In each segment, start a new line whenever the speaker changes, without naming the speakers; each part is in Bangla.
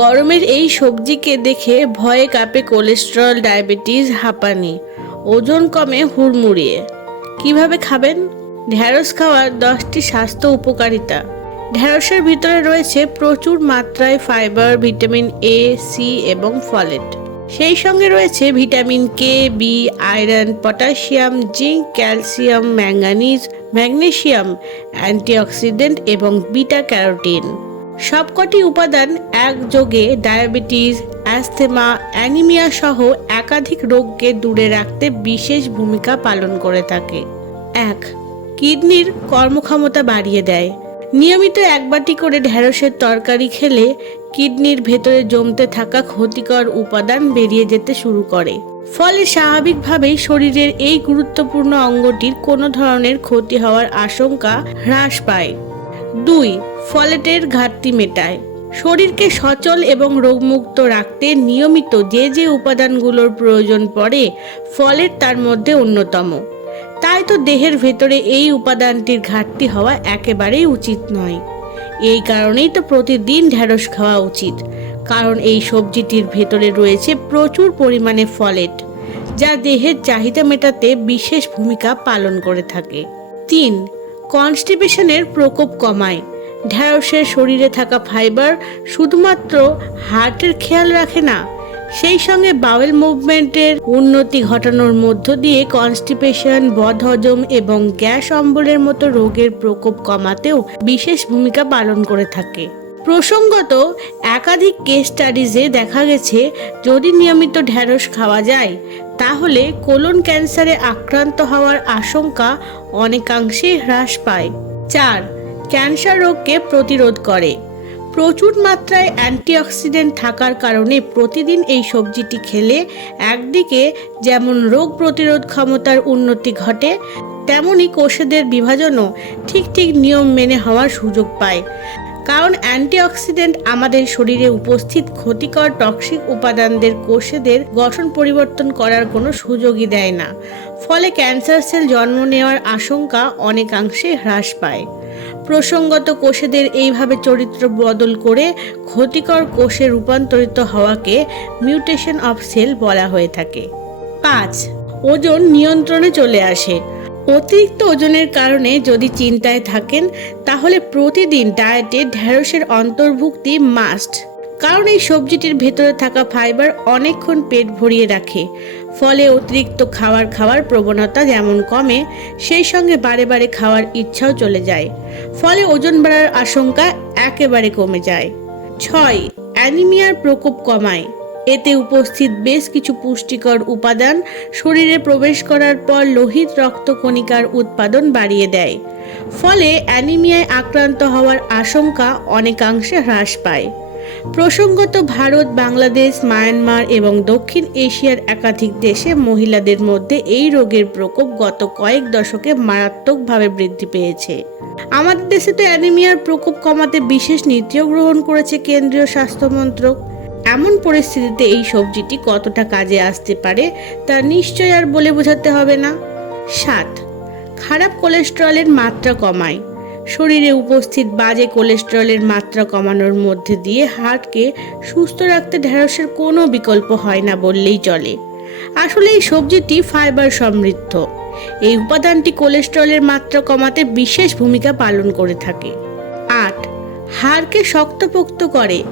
গরমের এই সবজিকে দেখে ভয়ে কাঁপে কোলেস্টেরল, ডায়াবেটিস, হাঁপানি, ওজন কমে হুড়মুড়িয়ে। কীভাবে খাবেন? ঢ্যাঁড়স খাওয়ার দশটি স্বাস্থ্য উপকারিতা। ঢ্যাঁড়সের ভিতরে রয়েছে প্রচুর মাত্রায় ফাইবার, ভিটামিন এ সি এবং ফলেট। সেই সঙ্গে রয়েছে vitamin K B iron, potassium, zinc, calcium manganese magnesium antioxidant এবং বিটা ক্যারোটিন। সবকটি উপাদান একযোগে ডায়াবেটিস, অ্যাস্থেমা, অ্যানিমিয়া সহ একাধিক রোগকে দূরে রাখতে বিশেষ ভূমিকা পালন করে থাকে। এক, কিডনির কর্মক্ষমতা বাড়িয়ে দেয়। নিয়মিত এক বাটি করে ঢ্যাঁড়সের তরকারি খেলে কিডনির ভেতরে জমতে থাকা ক্ষতিকর উপাদান বেরিয়ে যেতে শুরু করে। ফলে স্বাভাবিকভাবেই শরীরের এই গুরুত্বপূর্ণ অঙ্গটির কোনো ধরনের ক্ষতি হওয়ার আশঙ্কা হ্রাস পায়। দুই ফলেটের ঘাটতি মেটায়। শরীরকে সচল এবং রোগমুক্ত রাখতে নিয়মিত যে যে উপাদানগুলোর প্রয়োজন পড়ে, ফলেট তার মধ্যে অন্যতম। তাই তো দেহের ভেতরে এই উপাদানটির ঘাটতি হওয়া একেবারেই উচিত নয়। এই কারণেই তো প্রতিদিন ঢ্যাঁড়স খাওয়া উচিত। কারণ এই সবজিটির ভেতরে রয়েছে প্রচুর পরিমাণে ফলেট, যা দেহের চাহিদা মেটাতে বিশেষ ভূমিকা পালন করে থাকে। তিন, কনস্টিপেশনের প্রকোপ কমায়। ঢ্যাঁড়সের শরীরে থাকা ফাইবার শুধুমাত্র হার্টের খেয়াল রাখে না, সেই সঙ্গে বাউল মুভমেন্টের উন্নতি ঘটানোর মধ্য দিয়ে কনস্টিপেশন, বদহজম এবং গ্যাস অম্বলের মতো রোগের প্রকোপ কমাতেও বিশেষ ভূমিকা পালন করে থাকে। প্রসঙ্গত, একাধিক কেস স্টাডিজে দেখা গেছে, যদি নিয়মিত ঢ্যাঁড়স খাওয়া যায়, তাহলে কোলন ক্যান্সারে আক্রান্ত হওয়ার আশঙ্কা অনেকাংশে হ্রাস পায়। চার ক্যান্সার রোগকে প্রতিরোধ করে। প্রচুর মাত্রায় অ্যান্টিঅক্সিডেন্ট থাকার কারণে প্রতিদিন এই সবজিটি খেলে একদিকে যেমন রোগ প্রতিরোধ ক্ষমতার উন্নতি ঘটে, তেমনি কোষেদের বিভাজনও ঠিক ঠিক নিয়ম মেনে হওয়ার সুযোগ পায়। কারণ অ্যান্টিঅক্সিডেন্ট আমাদের শরীরে উপস্থিত ক্ষতিকর টক্সিক উপাদানদের কোষেদের গঠন পরিবর্তন করার কোনো সুযোগই দেয় না। ফলে ক্যান্সার সেল জন্ম নেওয়ার আশঙ্কা অনেকাংশে হ্রাস পায়। প্রসঙ্গত কোষেদের এইভাবে চরিত্র বদল করে ক্ষতিকর কোষে রূপান্তরিত হওয়াকে মিউটেশন অফ সেল বলা হয়ে থাকে। পাঁচ, ওজন নিয়ন্ত্রণে চলে আসে। অতিরিক্ত ওজনের কারণে যদি চিন্তায় থাকেন, তাহলে প্রতিদিন ডায়েটে ঢ্যাঁড়সের অন্তর্ভুক্তি মাস্ট। কারণ এই সবজিটির ভেতরে থাকা ফাইবার অনেকক্ষণ পেট ভরিয়ে রাখে। ফলে অতিরিক্ত খাবার খাওয়ার প্রবণতা যেমন কমে, সেই সঙ্গে বারে বারে খাওয়ার ইচ্ছাও চলে যায়। ফলে ওজন বাড়ার আশঙ্কা একেবারে কমে যায়। ছয়, অ্যানিমিয়ার প্রকোপ কমায়। এতে উপস্থিত বেশ কিছু পুষ্টিকর উপাদান শরীরে প্রবেশ করার পর লোহিত রক্তকণিকার উৎপাদন বাড়িয়ে দেয়। ফলে অ্যানিমিয়ায় আক্রান্ত হওয়ার আশঙ্কা অনেকাংশে হ্রাস পায়। প্রসঙ্গত ভারত, বাংলাদেশ, মায়ানমার এবং দক্ষিণ এশিয়ার একাধিক দেশে মহিলাদের মধ্যে এই রোগের প্রকোপ গত কয়েক দশকে মারাত্মকভাবে বৃদ্ধি পেয়েছে। আমাদের দেশে তো অ্যানিমিয়ার প্রকোপ কমাতে বিশেষ নীতিও গ্রহণ করেছে কেন্দ্রীয় স্বাস্থ্য মন্ত্রক। এমন পরিস্থিতিতে এই সবজিটি কতটা কাজে আসতে পারে তা নিশ্চয় আর বলে বোঝাতে হবে না। সাত, খারাপ কোলেস্টেরলের মাত্রা কমায়। শরীরে উপস্থিত বাজে কোলেস্টেরলের মাত্রা কমানোর মধ্যে দিয়ে হার্টকে সুস্থ রাখতে ঢেঁড়সের কোনো বিকল্প হয় না বললেই চলে। আসলে এই সবজিটি ফাইবার সমৃদ্ধ। এই উপাদানটি কোলেস্টেরলের মাত্রা কমাতে বিশেষ ভূমিকা পালন করে থাকে। আট, হাড়কে শক্তপোক্ত করে।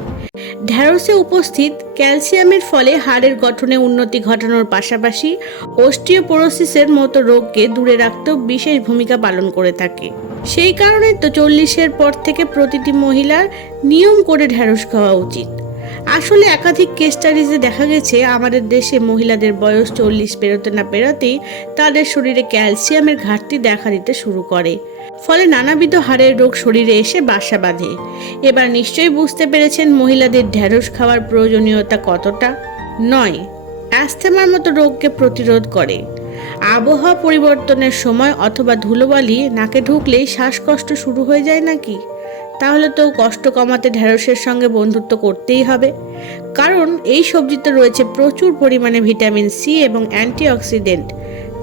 ঢ্যাঁড়সে উপস্থিত ক্যালসিয়ামের ফলে হাড়ের গঠনে উন্নতি ঘটানোর পাশাপাশি অস্টিওপোরোসিসের মতো রোগকে দূরে রাখতেও বিশেষ ভূমিকা পালন করে থাকে। সেই কারণে তো চল্লিশের পর থেকে প্রতিটি মহিলার নিয়ম করে ঢ্যাঁড়স খাওয়া উচিত। আসলে একাধিক কেস স্টাডিজে দেখা গেছে, আমাদের দেশে মহিলাদের বয়স চল্লিশ পেরোতে না পেরোতেই তাদের শরীরে ক্যালসিয়ামের ঘাটতি দেখা দিতে শুরু করে। ফলে নানাবিধ হাড়ের রোগ শরীরে এসে বাসা বাঁধে। এবার নিশ্চয়ই বুঝতে পেরেছেন মহিলাদের ঢ্যাঁড়স খাওয়ার প্রয়োজনীয়তা কতটা? নয়, অ্যাস্থেমার মতো রোগকে প্রতিরোধ করে। আবহাওয়া পরিবর্তনের সময় অথবা ধুলোবালি নাকে ঢুকলেই শ্বাসকষ্ট শুরু হয়ে যায় নাকি? তাহলে তো কষ্ট কমাতে ঢ্যাঁড়সের সঙ্গে বন্ধুত্ব করতেই হবে। কারণ এই সবজিতে রয়েছে প্রচুর পরিমাণে ভিটামিন সি এবং অ্যান্টিঅক্সিডেন্ট,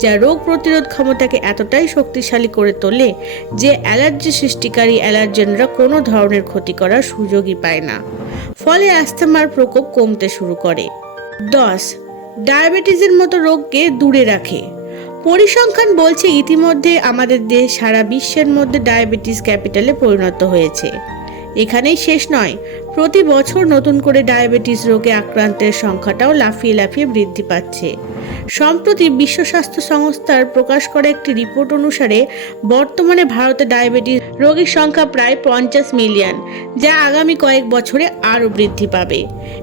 যা রোগ প্রতিরোধ ক্ষমতাকে এতটাই শক্তিশালী করে তোলে যে অ্যালার্জি সৃষ্টিকারী অ্যালার্জেনরা কোনো ধরনের ক্ষতি করার সুযোগই পায় না। ফলে অ্যাস্থমার প্রকোপ কমতে শুরু করে। দশ, ডায়াবেটিসের মতো রোগকে দূরে রাখে। পরিসংখ্যান বলছে ইতিমধ্যে আমাদের দেশ সারা বিশ্বের মধ্যে ডায়াবেটিস ক্যাপিটালে পরিণত হয়েছে। এখানেই শেষ নয়, প্রতি বছর নতুন করে ডায়াবেটিস রোগে আক্রান্তের সংখ্যাটাও লাফিয়ে লাফিয়ে বৃদ্ধি পাচ্ছে। সম্প্রতি বিশ্ব স্বাস্থ্য সংস্থার প্রকাশ করা একটি রিপোর্ট অনুসারে, বর্তমানে ভারতে ডায়াবেটিস রোগীর সংখ্যা প্রায় পঞ্চাশ মিলিয়ন, যা আগামী কয়েক বছরে আরও বৃদ্ধি পাবে।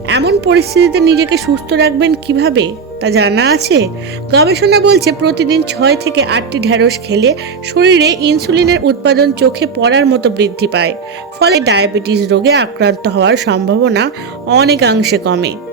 এমন পরিস্থিতিতে নিজেকে সুস্থ রাখবেন কীভাবে? তা জানা আছে? গবেষণা বলছে প্রতিদিন ছয় থেকে আটটি ঢ্যাঁড়স খেলে শরীরে ইনসুলিনের উৎপাদন চোখে পড়ার মতো বৃদ্ধি পায়। ফলে ডায়াবেটিস রোগে আক্রান্ত হওয়ার সম্ভাবনা অনেকাংশে কমে।